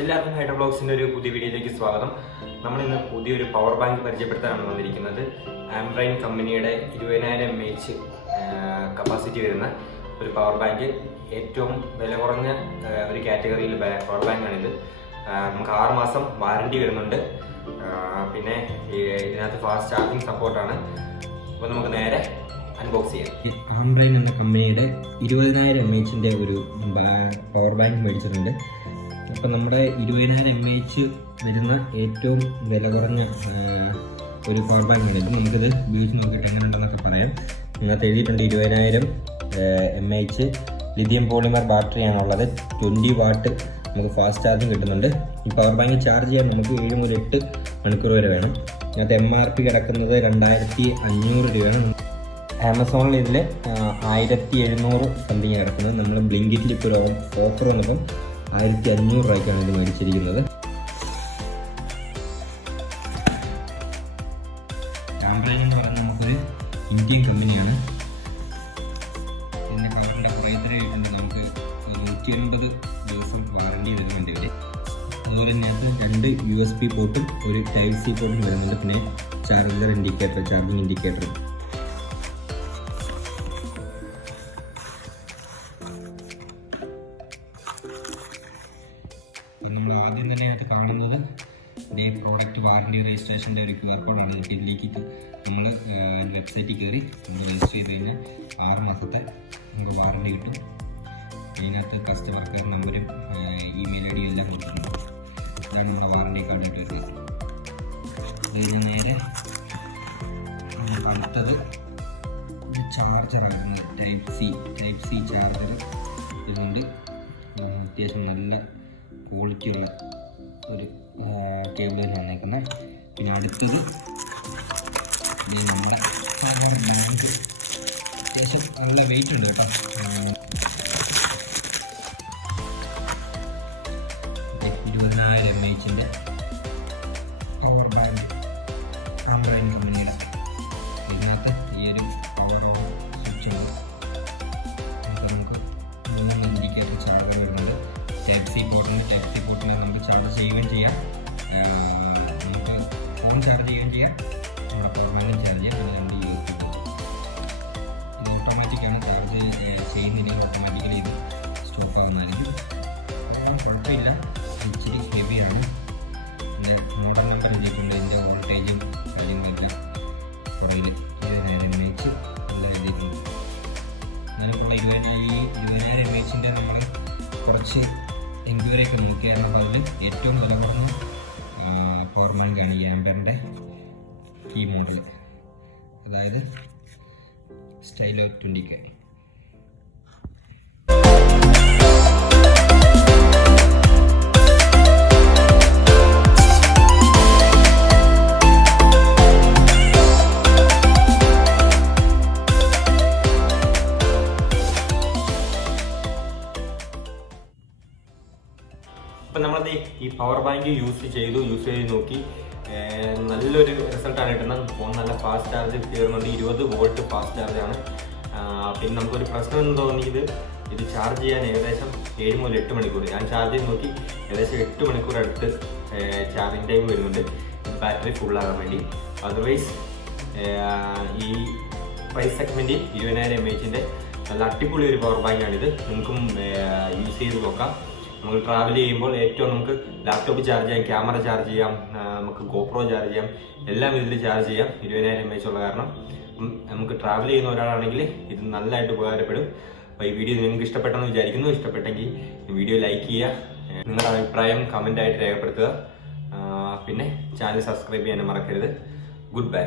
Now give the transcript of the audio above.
എല്ലാവർക്കും ഹൈഡ്രോ ബ്ലോഗ്സിൻ്റെ ഒരു പുതിയ വീഡിയോയിലേക്ക് സ്വാഗതം. നമ്മളിന്ന് പുതിയൊരു പവർ ബാങ്ക് പരിചയപ്പെടുത്താനാണ് വന്നിരിക്കുന്നത്. ആംബ്രൈൻ കമ്പനിയുടെ 20,000 mAh കപ്പാസിറ്റി വരുന്ന ഒരു പവർ ബാങ്ക്. ഏറ്റവും വില കുറഞ്ഞ ഒരു കാറ്റഗറിയിൽ പവർ ബാങ്കാണിത്. നമുക്ക് 6 മാസം വാറണ്ടി വരുന്നുണ്ട്. പിന്നെ ഇതിനകത്ത് ഫാസ്റ്റ് ചാർജിങ് സപ്പോർട്ടാണ്. അപ്പോൾ നമുക്ക് നേരെ അൺബോക്സ് ചെയ്യാം. ആംബ്രൈൻ എന്ന കമ്പനിയുടെ 20,000 mAh ഒരു പവർ ബാങ്ക് മേടിച്ചിട്ടുണ്ട്. അപ്പം നമ്മുടെ 20,000 mAh വരുന്ന ഏറ്റവും വില കുറഞ്ഞ ഒരു പവർ ബാങ്കാണ് ഇത്. നമുക്കിത് ഉപയോഗിച്ച് നോക്കിയിട്ട് എങ്ങനെ ഉണ്ടെന്നൊക്കെ പറയാം. ഇതിനകത്ത് എഴുതിയിട്ടുണ്ട് 20,000 mAh ലിഥിയം പോളിമർ ബാറ്ററിയാണുള്ളത്. 20 വാട്ട് നമുക്ക് ഫാസ്റ്റ് ചാർജിങ് കിട്ടുന്നുണ്ട്. ഈ പവർ ബാങ്ക് ചാർജ് ചെയ്യാൻ നമുക്ക് 7 മുതൽ 8 മണിക്കൂർ വരെ വേണം. ഇതിനകത്ത് MRP കിടക്കുന്നത് 2,500 രൂപയാണ്. ആമസോണിൽ ഇതിൽ 1,700 സംതിങ് കിടക്കുന്നത്. നമ്മൾ ബ്ലിങ്കിറ്റിൽ ഇപ്പോൾ ഒരു ഓഫർ വന്നപ്പം 1,500 രൂപയ്ക്കാണ് ഇത് മേടിച്ചിരിക്കുന്നത്. ആംബ്രൈൻ എന്ന് പറയുന്നത് നമുക്കൊരു ഇന്ത്യൻ കമ്പനിയാണ്. ഇതിൻ്റെ കവറിൻ്റെ പ്രൈസിലായിട്ടുണ്ട് നമുക്ക് 180 ദിവസം വാറണ്ടി വരുന്നുണ്ട് ഇവിടെ. അതുപോലെ ഇതിനകത്ത് 2 USB പോർട്ടും ഒരു Type C പോർട്ടും വരുന്നുണ്ട്. പിന്നെ ചാർജിങ് ഇൻഡിക്കേറ്റർ. നമ്മൾ ആദ്യം തന്നെ അതിനകത്ത് കാണുന്നത് ഇതേ പ്രോഡക്റ്റ് വാറണ്ടി രജിസ്ട്രേഷൻ്റെ ഒരു QR കോഡാണ്. ഇതിലേക്ക് നമ്മൾ വെബ്സൈറ്റിൽ കയറി നമ്മൾ രജിസ്റ്റർ ചെയ്ത് കഴിഞ്ഞാൽ 6 മാസത്തെ നമുക്ക് വാറണ്ടി കിട്ടും. അതിനകത്ത് കസ്റ്റമർ കെയർ നമ്പരും ഇമെയിൽ ID എല്ലാം കൊടുത്തിട്ടുണ്ട്. അതാണ് നമ്മുടെ വാറണ്ടി കാർഡ് ആയിട്ട് വരുന്നത്. ഇതിന് നേരെ അടുത്തത് ചാർജറാണ്. Type C ചാർജർ ഇതുകൊണ്ട് അത്യാവശ്യം നല്ല ക്വാളിറ്റിയുള്ള ഒരു കേബിളിൽ വന്നേക്കുന്നത്. പിന്നെ അടുത്തത് നമ്മുടെ പവർ ബാങ്ക്. അത്യാവശ്യം നല്ല വെയിറ്റ് ഉണ്ട് കേട്ടോ. 20,000 mAh പവർ ബാങ്ക് ആംബ്രൈൻ കമ്പനിയുടെ. ഇതിനകത്ത് ഈ ഒരു പവർ ഓൺ സ്വിച്ച് ഉണ്ട്. നമുക്ക് 3 ഇൻഡിക്കേറ്റർ ചാർജർ വരുന്നുണ്ട്. Type C പോർട്ടിൽ നമുക്ക് ചാർജ് ചെയ്യുകയും ചെയ്യാം. നമുക്ക് ഫോൺ ചാർജ് ചെയ്യുകയും ചെയ്യാം. നമ്മുടെ പവർ ബാങ്ക് ചാർജ് ചെയ്യാം. അത് 2 USB. ഇത് ഓട്ടോമാറ്റിക്കാണ്. ചാർജ് ചെയ്യുന്നില്ലെങ്കിൽ ഓട്ടോമാറ്റിക്കലി ഇത് സ്റ്റോപ്പ് ആവുന്നതായിരിക്കും. കുഴപ്പമില്ല, ഇച്ചിരി ഹെവിയാണ്. ഇതിൻ്റെ മോഡൽ നമ്പർ എഴുതിയിട്ടുണ്ട്. ഇതിൻ്റെ വോൾട്ടേജും കാര്യങ്ങളെല്ലാം പുറകിൽ 20,000 mAh നല്ല എഴുതിയിട്ടുണ്ട്. അങ്ങനെയുള്ള 20,000 mAh നമ്മൾ കുറച്ച് എൻക്വയറിയൊക്കെ നോക്കിയായിരുന്നു. അതിൽ ഏറ്റവും വില കുറഞ്ഞ പവർ ബാങ്കാണ് ഈ ആംബറിൻ്റെ ഈ മോഡൽ, അതായത് സ്റ്റൈലോ 20K. അപ്പം നമ്മളത് ഈ പവർ ബാങ്ക് യൂസ് ചെയ്ത് നോക്കി നല്ലൊരു റിസൾട്ടാണ് കിട്ടുന്നത്. ഫോൺ നല്ല ഫാസ്റ്റ് ചാർജ് കയറുന്നുണ്ട്. 20 വോൾട്ട് ഫാസ്റ്റ് ചാർജാണ്. പിന്നെ നമുക്കൊരു പ്രശ്നം എന്ന് തോന്നിയത് ഇത് ചാർജ് ചെയ്യാൻ ഏകദേശം 7 മുതൽ 8 മണിക്കൂർ. ഞാൻ ചാർജ് ചെയ്ത് നോക്കി ഏകദേശം 8 മണിക്കൂർ അടുത്ത് ചാർജിങ് ടൈം വരുന്നുണ്ട് ബാറ്ററി ഫുള്ളാകാൻ വേണ്ടി. അതർവൈസ് ഈ പ്രൈസ് സെഗ്മെൻറ്റിൽ 20,000 mAh നല്ല അടിപൊളി ഒരു പവർ ബാങ്കാണിത്. നിങ്ങൾക്കും യൂസ് ചെയ്ത് നോക്കാം. നമുക്ക് ട്രാവൽ ചെയ്യുമ്പോൾ ഏറ്റവും നമുക്ക് ലാപ്ടോപ്പ് ചാർജ് ചെയ്യാം, ക്യാമറ ചാർജ് ചെയ്യാം, നമുക്ക് GoPro ചാർജ് ചെയ്യാം, എല്ലാം ഇതിൽ ചാർജ് ചെയ്യാം. 20,000 mAh ഉള്ള കാരണം നമുക്ക് ട്രാവൽ ചെയ്യുന്ന ഒരാളാണെങ്കിൽ ഇത് നല്ലതായിട്ട് ഉപകാരപ്പെടും. അപ്പോൾ ഈ വീഡിയോ നിങ്ങൾക്ക് ഇഷ്ടപ്പെട്ടെന്ന് വിചാരിക്കുന്നു. ഇഷ്ടപ്പെട്ടെങ്കിൽ വീഡിയോ ലൈക്ക് ചെയ്യുക, നിങ്ങളുടെ അഭിപ്രായം കമൻ്റായിട്ട് രേഖപ്പെടുത്തുക. പിന്നെ ചാനൽ സബ്സ്ക്രൈബ് ചെയ്യാനും മറക്കരുത്. Good bye.